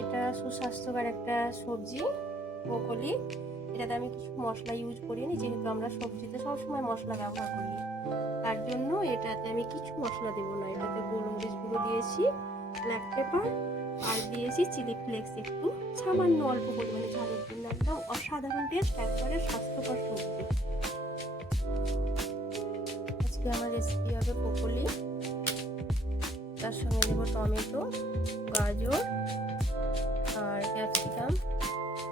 এটা সুস্বাস্থ্যকর একটা সবজি ব্রোকলি। এটাতে আমি কিছু মশলা ইউজ করিনি, যেহেতু আমরা সবজিতে সবসময় মশলা ব্যবহার করি, তার জন্য এটাতে আমি কিছু মশলা দেবো না। এটাতে গোলমরিচ গুঁড়ো দিয়েছি, ব্ল্যাক পেপার, আর দিয়েছি চিলি ফ্লেক্স একটু, সামান্য অল্প পরিমাণে ঝালের জন্য। একদম অসাধারণ টেস্ট, একবারে স্বাস্থ্যকর সবজি। আজকে আমার রেসিপি হবে ব্রোকলি, তার সঙ্গে দেবো টমেটো, গাজর আর ক্যাপসিকাম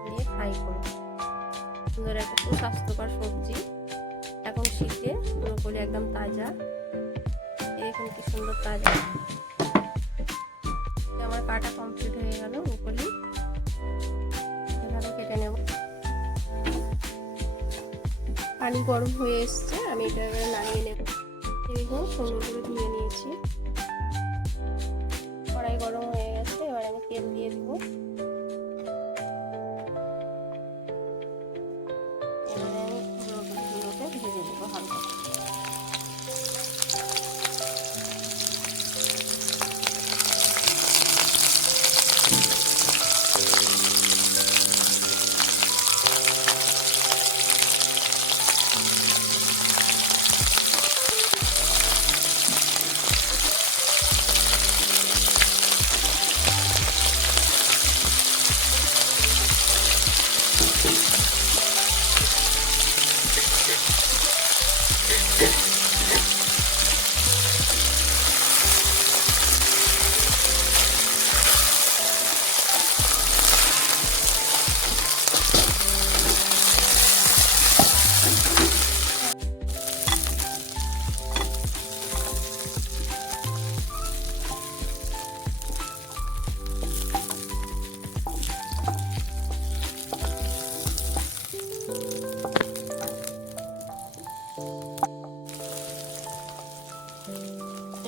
দিয়ে ফ্রাই করব। সুন্দর একটা সুস্বাস্থ্যকর সবজি। এখন শীতে ব্রোকলি একদম তাজা, দেখুন কি সুন্দর তাজা। আমার কাটা কমপ্লিট হয়ে গেল ব্রোকলি, এভাবে কেটে নেব। পানি গরম হয়ে এসছে, আমি এটা নামিয়ে নেব। দেখুন সুন্দর করে ধুয়ে নিয়েছি। কড়াই গরম হয়ে গেছে, এবার আমি তেল দিয়ে দেবো। এবারে আমি ব্রোকলিগুলোকে ভেজে দেবো হালকা।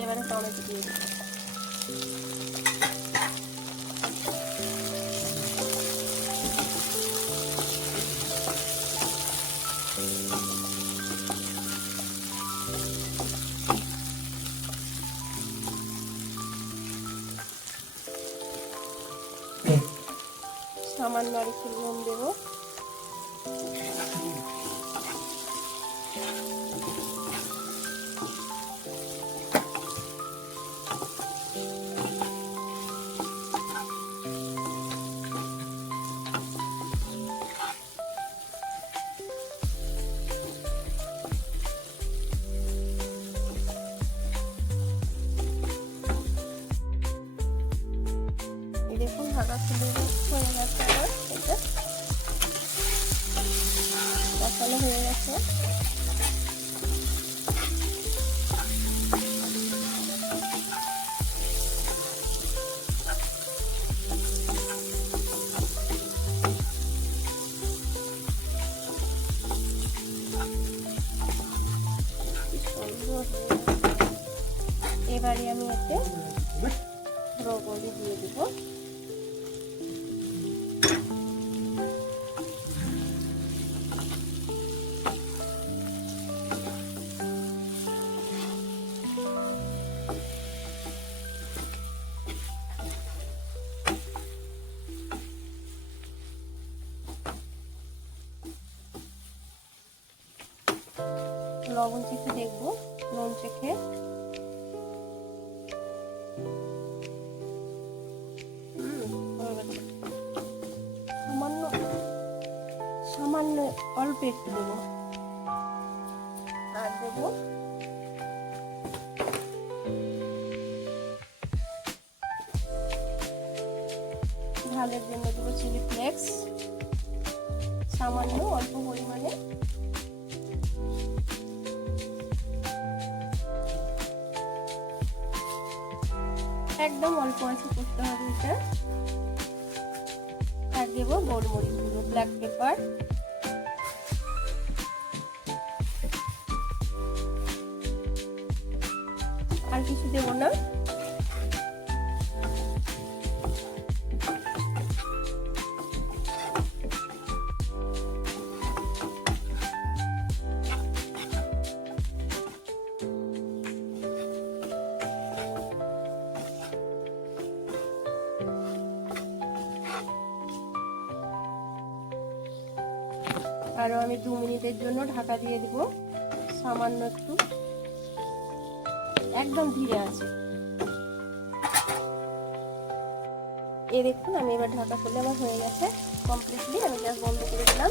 এবারে টমেটো দিয়ে দেবো। সামান্য আর একটু নুন দেবো। দেখুন ঢাকা খুলে হয়ে গেছে, আমার এটা মশলা হয়ে গেছে। এবারে আমি এতে ব্রোকলি দিয়ে দেবো। লবণ চেখে দেখবো, নুন চেখে। সামান্য সামান্য অল্প একটু দেবো, আর দেবো ঝালের জন্য দেবো চিলি ফ্লেক্স, সামান্য অল্প পরিমাণে। একদম অল্প আছে করতে হবে এটা। আর দেবো গোলমরিচ গুঁড়ো, ব্ল্যাক পেপার, আর কিছু দেবো না। আরও আমি 2 মিনিটের জন্য ঢাকা দিয়ে দেব, সামান্য একটু, একদম ধীরে আছে। এই দেখুন আমি এবার ঢাকা খুলে আমার হয়ে গেছে কমপ্লিটলি। আমি গ্যাস বন্ধ করে দিলাম।